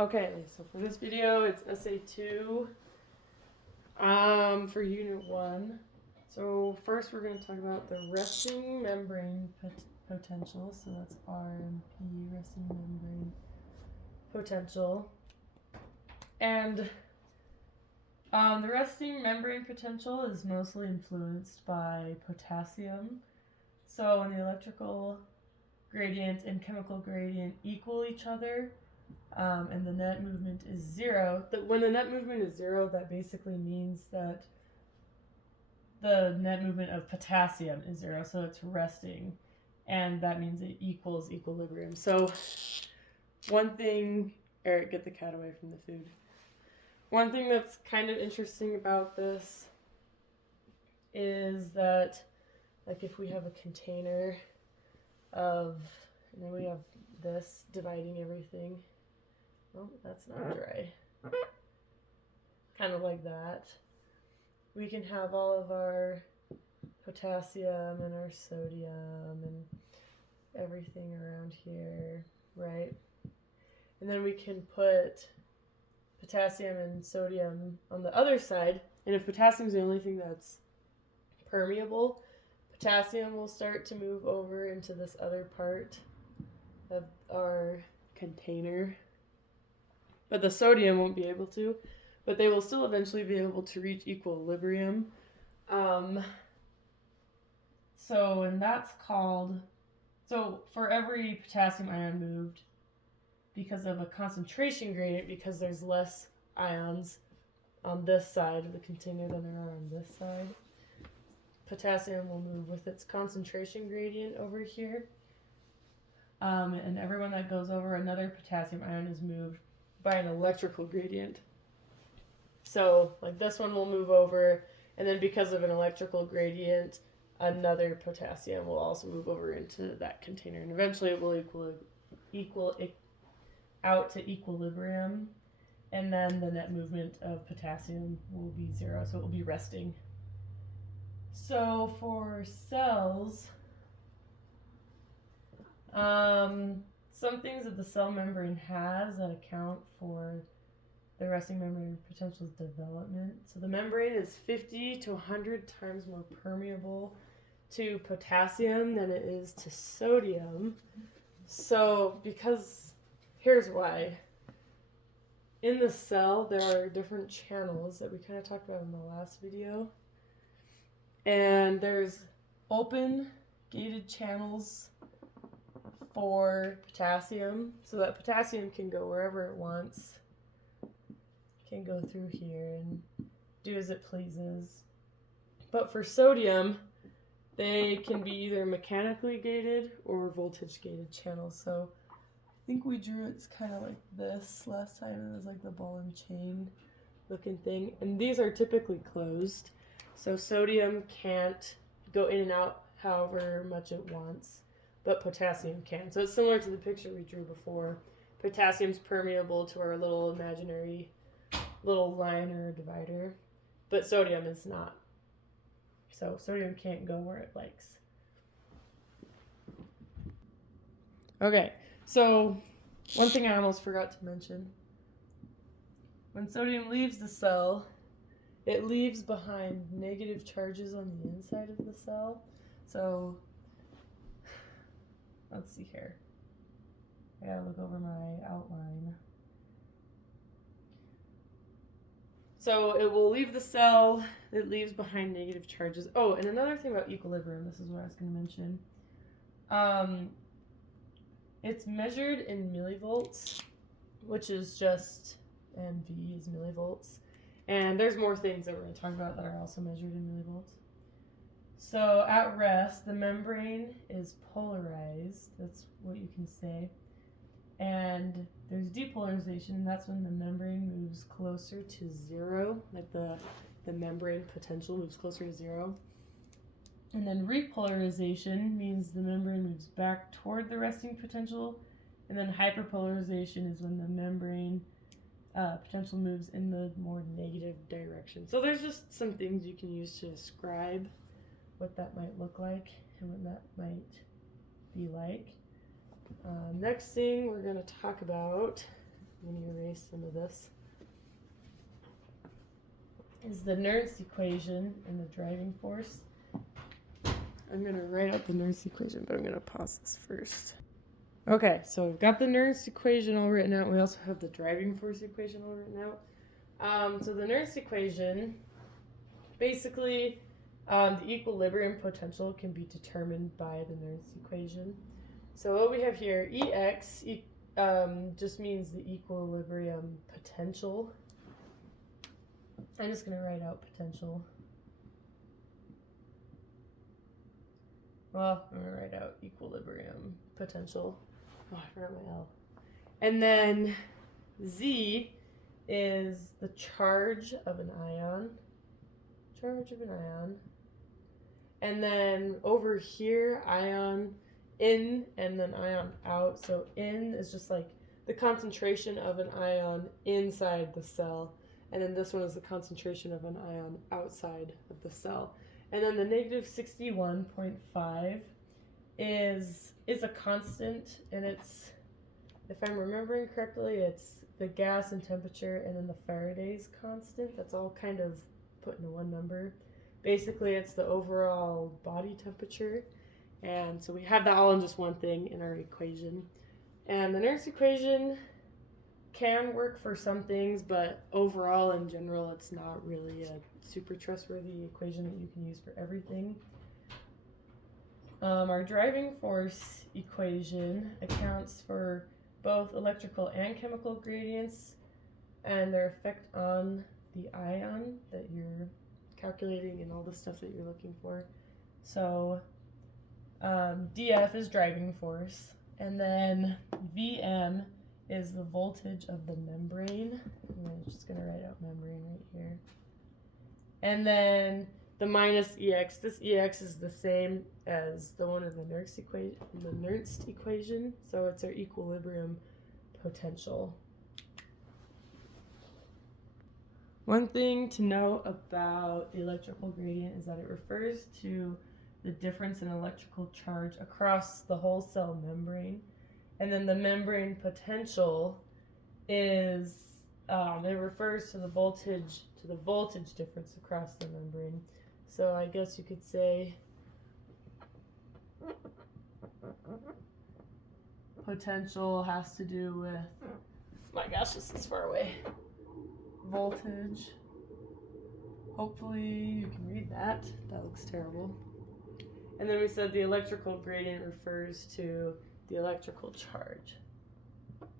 Okay, so for this video, it's Essay 2 for Unit 1. So first we're going to talk about the resting membrane potential. So that's RMP, resting membrane potential. And the resting membrane potential is mostly influenced by potassium. So when the electrical gradient and chemical gradient equal each other, and the net movement is zero. When the net movement is zero, that basically means that the net movement of potassium is zero, so it's resting, and that means it equals equilibrium. So one thing, Eric, get the cat away from the food. One thing that's kind of interesting about this is that, like, if we have a container of, and then we have this dividing everything. Oh, that's not dry. Kind of like that. We can have all of our potassium and our sodium and everything around here, right? And then we can put potassium and sodium on the other side. And if potassium is the only thing that's permeable, potassium will start to move over into this other part of our container. But the sodium won't be able to, but they will still eventually be able to reach equilibrium. And that's called, so for every potassium ion moved, because of a concentration gradient, because there's less ions on this side of the container than there are on this side, potassium will move with its concentration gradient over here. And everyone that goes over another potassium ion is moved by an electrical gradient. So like this one will move over, and then because of an electrical gradient, another potassium will also move over into that container, and eventually it will equal out to equilibrium, and then the net movement of potassium will be zero, so it will be resting. So for cells, some things that the cell membrane has that account for the resting membrane potential's development. So the membrane is 50 to 100 times more permeable to potassium than it is to sodium. So here's why. In the cell, there are different channels that we kind of talked about in the last video. And there's open gated channels for potassium, so that potassium can go wherever it wants, can go through here and do as it pleases. But for sodium, they can be either mechanically gated or voltage gated channels. So I think we drew it's kind of like this last time. It was like the ball and chain looking thing, and these are typically closed, so sodium can't go in and out however much it wants, but potassium can. So it's similar to the picture we drew before. Potassium's permeable to our little imaginary little line or divider, but sodium is not. So sodium can't go where it likes. Okay, so one thing I almost forgot to mention. When sodium leaves the cell, it leaves behind negative charges on the inside of the cell. So let's see here. I gotta look over my outline. So it will leave the cell, it leaves behind negative charges. Oh, and another thing about equilibrium, this is what I was going to mention. It's measured in millivolts, which is just, and V is millivolts. And there's more things that we're going to talk about that are also measured in millivolts. So at rest, the membrane is polarized. That's what you can say. And there's depolarization, and that's when the membrane moves closer to zero, like the membrane potential moves closer to zero. And then repolarization means the membrane moves back toward the resting potential, and then hyperpolarization is when the membrane potential moves in the more negative direction. So there's just some things you can use to describe what that might look like and what that might be like. Next thing we're going to talk about I'm going to erase some of this, is the Nernst equation and the driving force. I'm going to write out the Nernst equation, but I'm going to pause this first. Okay, so we've got the Nernst equation all written out. We also have the driving force equation all written out. So the Nernst equation, basically, the equilibrium potential can be determined by the Nernst equation. So what we have here, Ex just means the equilibrium potential. I'm just going to write out potential. Well, I'm going to write out equilibrium potential. Oh, I forgot my L. And then Z is the charge of an ion. Charge of an ion. And then over here, ion in and then ion out. So in is just like the concentration of an ion inside the cell. And then this one is the concentration of an ion outside of the cell. And then the negative 61.5 is a constant, and it's, if I'm remembering correctly, it's the gas and temperature and then the Faraday's constant. That's all kind of put into one number. Basically, it's the overall body temperature. And so we have that all in just one thing in our equation. And the Nernst equation can work for some things, but overall, in general, it's not really a super trustworthy equation that you can use for everything. Our driving force equation accounts for both electrical and chemical gradients and their effect on the ion that you're calculating and all the stuff that you're looking for. So DF is driving force, and then VM is the voltage of the membrane. I'm just going to write out membrane right here. And then the minus EX. This EX is the same as the one in the Nernst equation. So it's our equilibrium potential. One thing to note about the electrical gradient is that it refers to the difference in electrical charge across the whole cell membrane. And then the membrane potential is, it refers to the voltage difference across the membrane. So I guess you could say potential has to do with, my gosh, this is far away, voltage. Hopefully you can read that. That looks terrible. And then we said the electrical gradient refers to the electrical charge.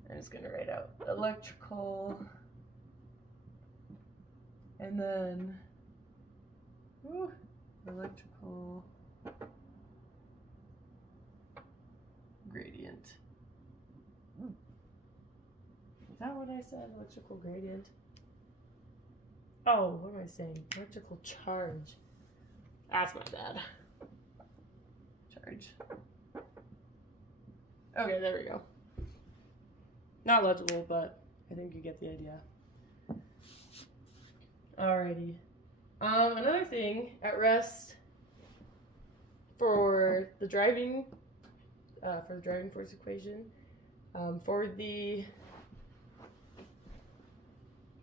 I'm just going to write out electrical, and then electrical gradient. Is that what I said? Electrical gradient? Oh, what am I saying? Electrical charge. That's my bad. Charge. Okay, there we go. Not legible, but I think you get the idea. Alrighty. Another thing at rest for the driving force equation,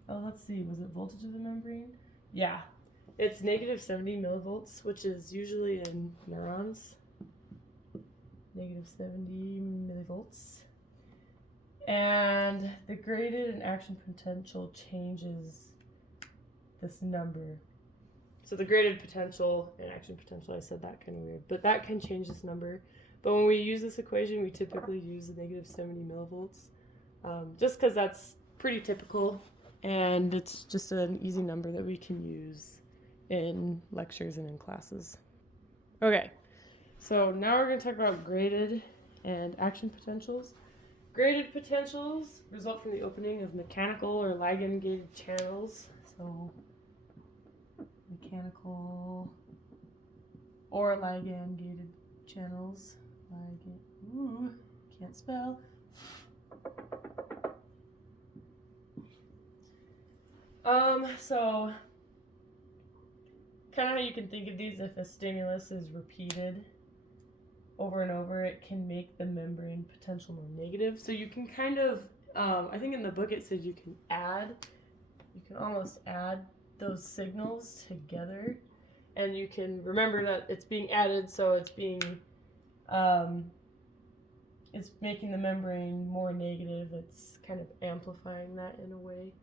let's see, was it voltage of the membrane? Yeah, it's negative 70 millivolts, which is usually in neurons. Negative 70 millivolts. And the graded and action potential changes this number. So the graded potential and action potential, I said that kind of weird, but that can change this number. But when we use this equation, we typically use the negative 70 millivolts, just because that's pretty typical, and it's just an easy number that we can use in lectures and in classes. Okay, so now we're going to talk about graded and action potentials. Graded potentials result from the opening of mechanical or ligand-gated channels. So mechanical or ligand-gated channels. Can't spell. So kind of how you can think of these, if a stimulus is repeated over and over, it can make the membrane potential more negative. So you can kind of I think in the book it says you can almost add those signals together, and you can remember that it's being added, so it's making the membrane more negative. It's kind of amplifying that in a way.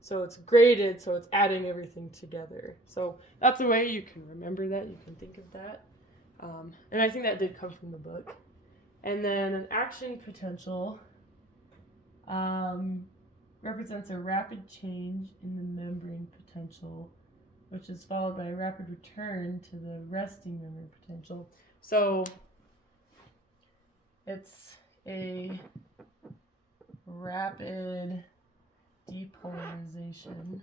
So it's graded, so it's adding everything together. So that's a way you can remember that, you can think of that. And I think that did come from the book. And then an action potential represents a rapid change in the membrane potential, which is followed by a rapid return to the resting membrane potential. So it's a rapid depolarization.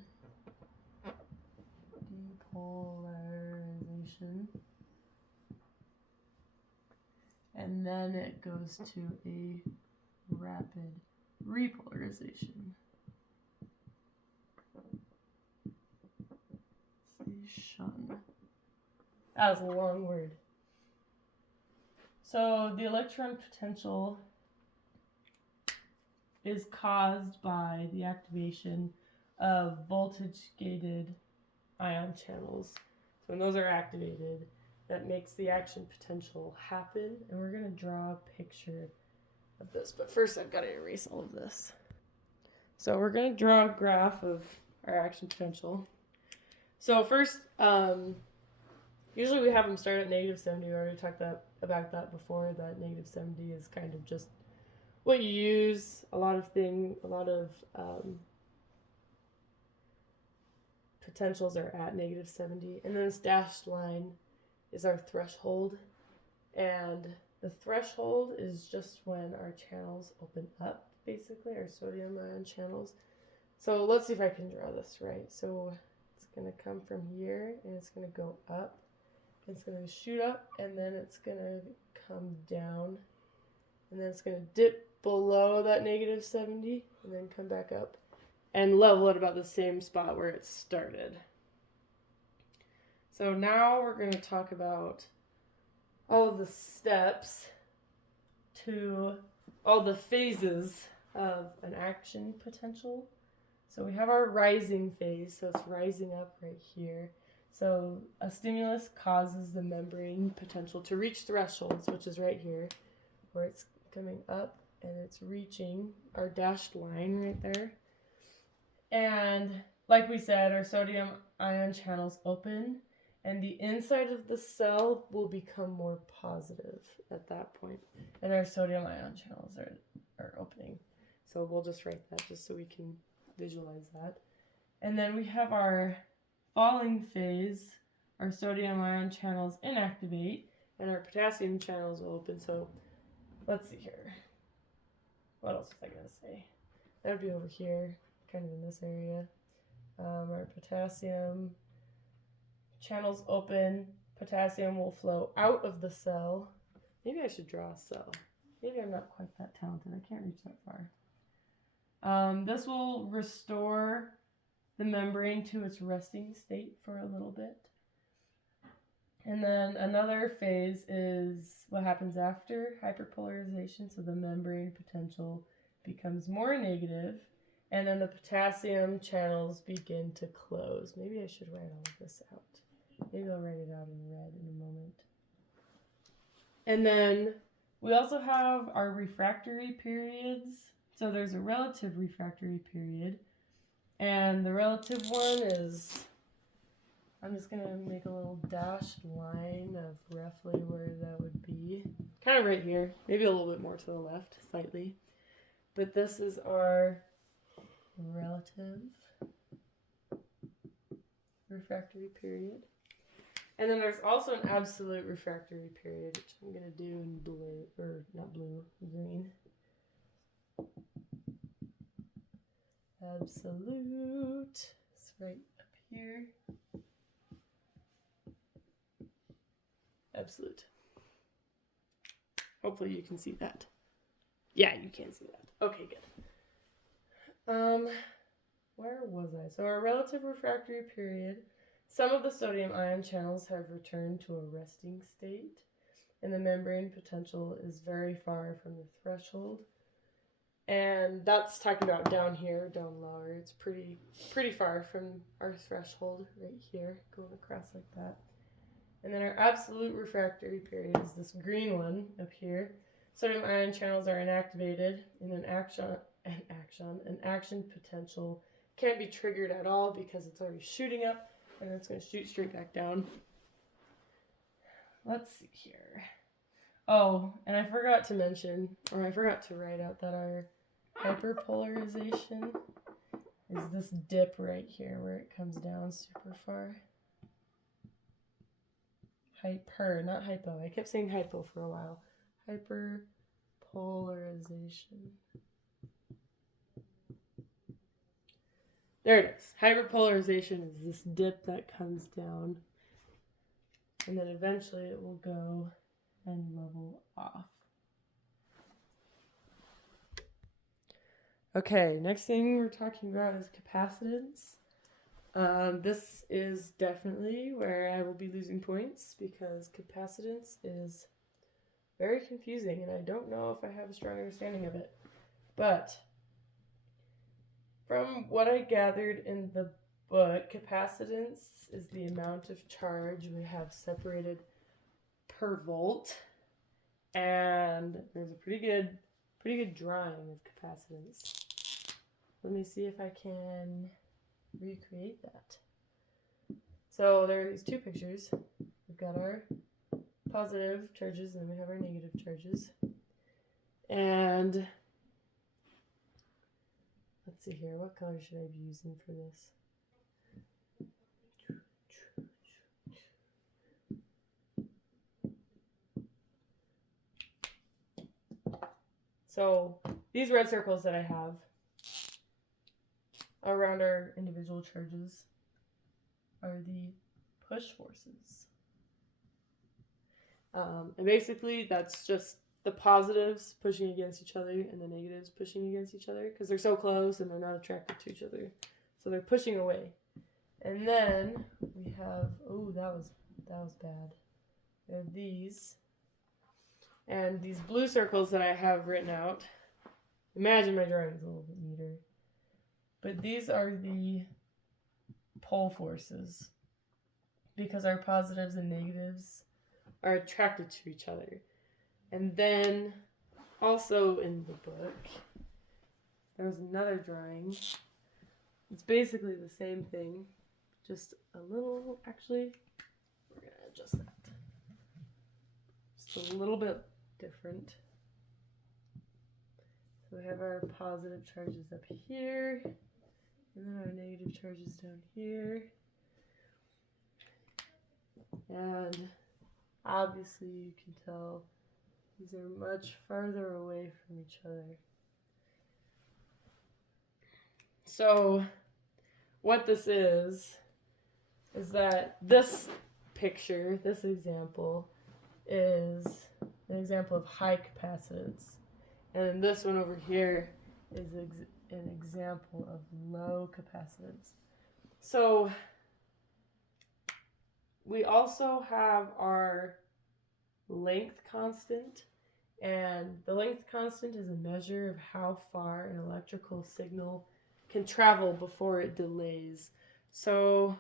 And then it goes to a rapid repolarization. That was a long word. So the electron potential is caused by the activation of voltage-gated ion channels. So when those are activated, that makes the action potential happen. And we're going to draw a picture of this. But first, I've got to erase all of this. So we're going to draw a graph of our action potential. So first, usually we have them start at -70. We already talked about that before, that -70 is kind of just what you use. A lot of potentials are at -70. And then this dashed line is our threshold. And the threshold is just when our channels open up, basically, our sodium ion channels. So let's see if I can draw this right. So it's going to come from here, and it's going to go up. It's going to shoot up, and then it's going to come down. And then it's going to dip below that -70, and then come back up and level at about the same spot where it started. So now we're going to talk about all of the steps to all the phases of an action potential. So we have our rising phase, so it's rising up right here. So a stimulus causes the membrane potential to reach thresholds, which is right here, where it's coming up and it's reaching our dashed line right there. And like we said, our sodium ion channels open, and the inside of the cell will become more positive at that point. And our sodium ion channels are opening. So we'll just write that just so we can visualize that. And then we have our falling phase. Our sodium ion channels inactivate, and our potassium channels will open. So let's see here. What else was I going to say? That would be over here, kind of in this area. Our potassium channels open. Potassium will flow out of the cell. Maybe I should draw a cell. Maybe I'm not quite that talented. I can't reach that far. This will restore the membrane to its resting state for a little bit. And then another phase is what happens after hyperpolarization. So the membrane potential becomes more negative, and then the potassium channels begin to close. Maybe I should write all of this out. Maybe I'll write it out in red in a moment. And then we also have our refractory periods. So there's a relative refractory period, and the relative one is, I'm just going to make a little dashed line of roughly where that would be. Kind of right here. Maybe a little bit more to the left, slightly. But this is our relative refractory period. And then there's also an absolute refractory period, which I'm going to do in blue, or not blue, green. Absolute. It's right up here. Absolute. Hopefully you can see that. Yeah, you can see that. Okay, good. Where was I? So our relative refractory period, some of the sodium ion channels have returned to a resting state, and the membrane potential is very far from the threshold. And that's talking about down here, down lower. It's pretty far from our threshold right here, going across like that. And then our absolute refractory period is this green one up here. Sodium ion channels are inactivated, and an action potential can't be triggered at all because it's already shooting up, and it's going to shoot straight back down. Let's see here. Oh, and I forgot to mention, or I forgot to write out that our hyperpolarization is this dip right here where it comes down super far. Hyper, not hypo. I kept saying hypo for a while. Hyperpolarization. There it is. Hyperpolarization is this dip that comes down, and then eventually it will go and level off. Okay, next thing we're talking about is capacitance. This is definitely where I will be losing points because capacitance is very confusing and I don't know if I have a strong understanding of it. But from what I gathered in the book, capacitance is the amount of charge we have separated per volt, and there's a pretty good drawing of capacitance. Let me see if I can recreate that. So there are these two pictures. We've got our positive charges and then we have our negative charges. And let's see here, what color should I be using for this? So these red circles that I have around our individual charges are the push forces. And basically that's just the positives pushing against each other and the negatives pushing against each other because they're so close and they're not attracted to each other. So they're pushing away. And then we have, oh, that was bad. We have these. And these blue circles that I have written out, imagine my drawing is a little bit neater. But these are the pole forces because our positives and negatives are attracted to each other. And then also in the book, there's another drawing. It's basically the same thing, just a little, actually, we're going to adjust that. Just a little bit different. So we have our positive charges up here, and then our negative charges down here. And obviously you can tell these are much farther away from each other. So what this is that this picture, this example, is an example of high capacitance. And this one over here is an example of low capacitance. So we also have our length constant, and the length constant is a measure of how far an electrical signal can travel before it delays. So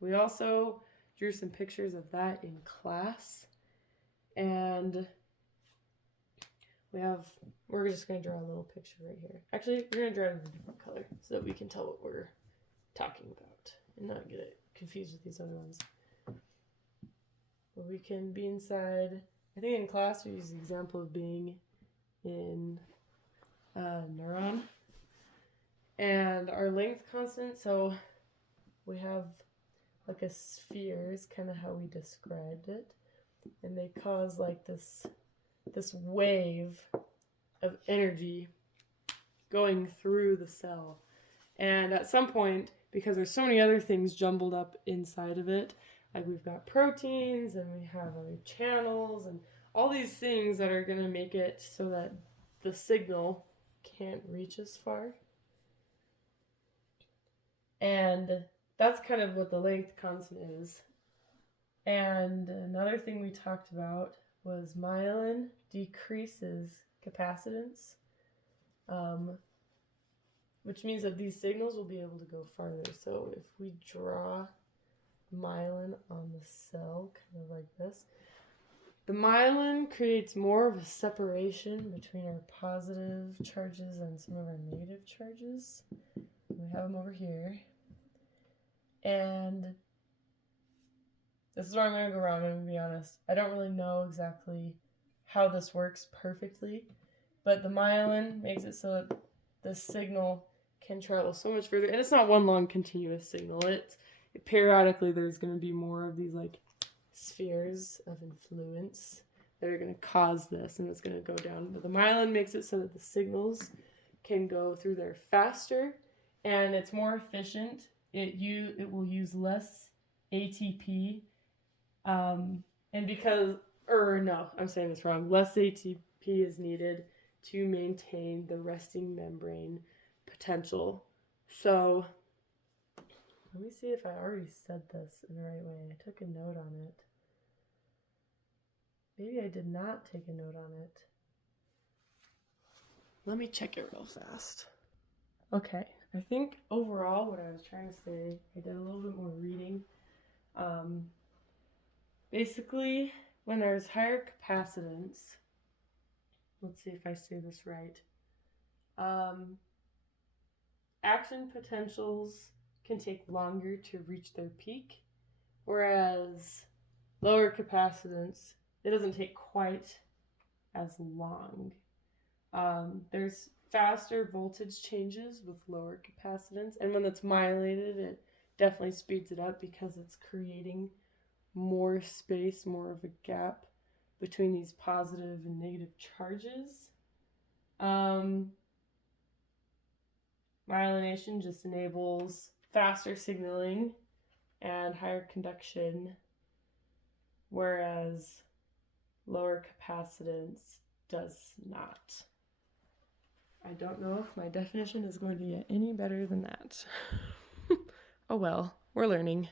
we also drew some pictures of that in class, and we're just going to draw a little picture right here. Actually, we're going to draw it in a different color so that we can tell what we're talking about and not get it confused with these other ones. But we can be inside, I think in class we use the example of being in a neuron. And our length constant, so we have like a sphere is kind of how we described it. And they cause like this wave of energy going through the cell. And at some point, because there's so many other things jumbled up inside of it, like we've got proteins and we have other channels and all these things that are going to make it so that the signal can't reach as far. And that's kind of what the length constant is. And another thing we talked about was myelin decreases capacitance. which means that these signals will be able to go farther. So if we draw myelin on the cell, kind of like this, the myelin creates more of a separation between our positive charges and some of our negative charges. We have them over here. And this is where I'm going to go wrong, I'm going to be honest. I don't really know exactly how this works perfectly, but the myelin makes it so that the signal can travel so much further. And it's not one long continuous signal. Periodically there's going to be more of these like spheres of influence that are going to cause this, and it's going to go down. But the myelin makes it so that the signals can go through there faster, and it's more efficient. It will use less ATP, and I'm saying this wrong. Less ATP is needed to maintain the resting membrane potential. So let me see if I already said this in the right way. I took a note on it. Maybe I did not take a note on it. Let me check it real fast. Okay, I think overall what I was trying to say, I did a little bit more reading. Basically, when there's higher capacitance, let's see if I say this right. Action potentials can take longer to reach their peak, whereas lower capacitance, it doesn't take quite as long. There's faster voltage changes with lower capacitance, and when it's myelinated, it definitely speeds it up because it's creating more space, more of a gap between these positive and negative charges. Myelination just enables faster signaling and higher conduction, whereas lower capacitance does not. I don't know if my definition is going to get any better than that. Oh well, we're learning.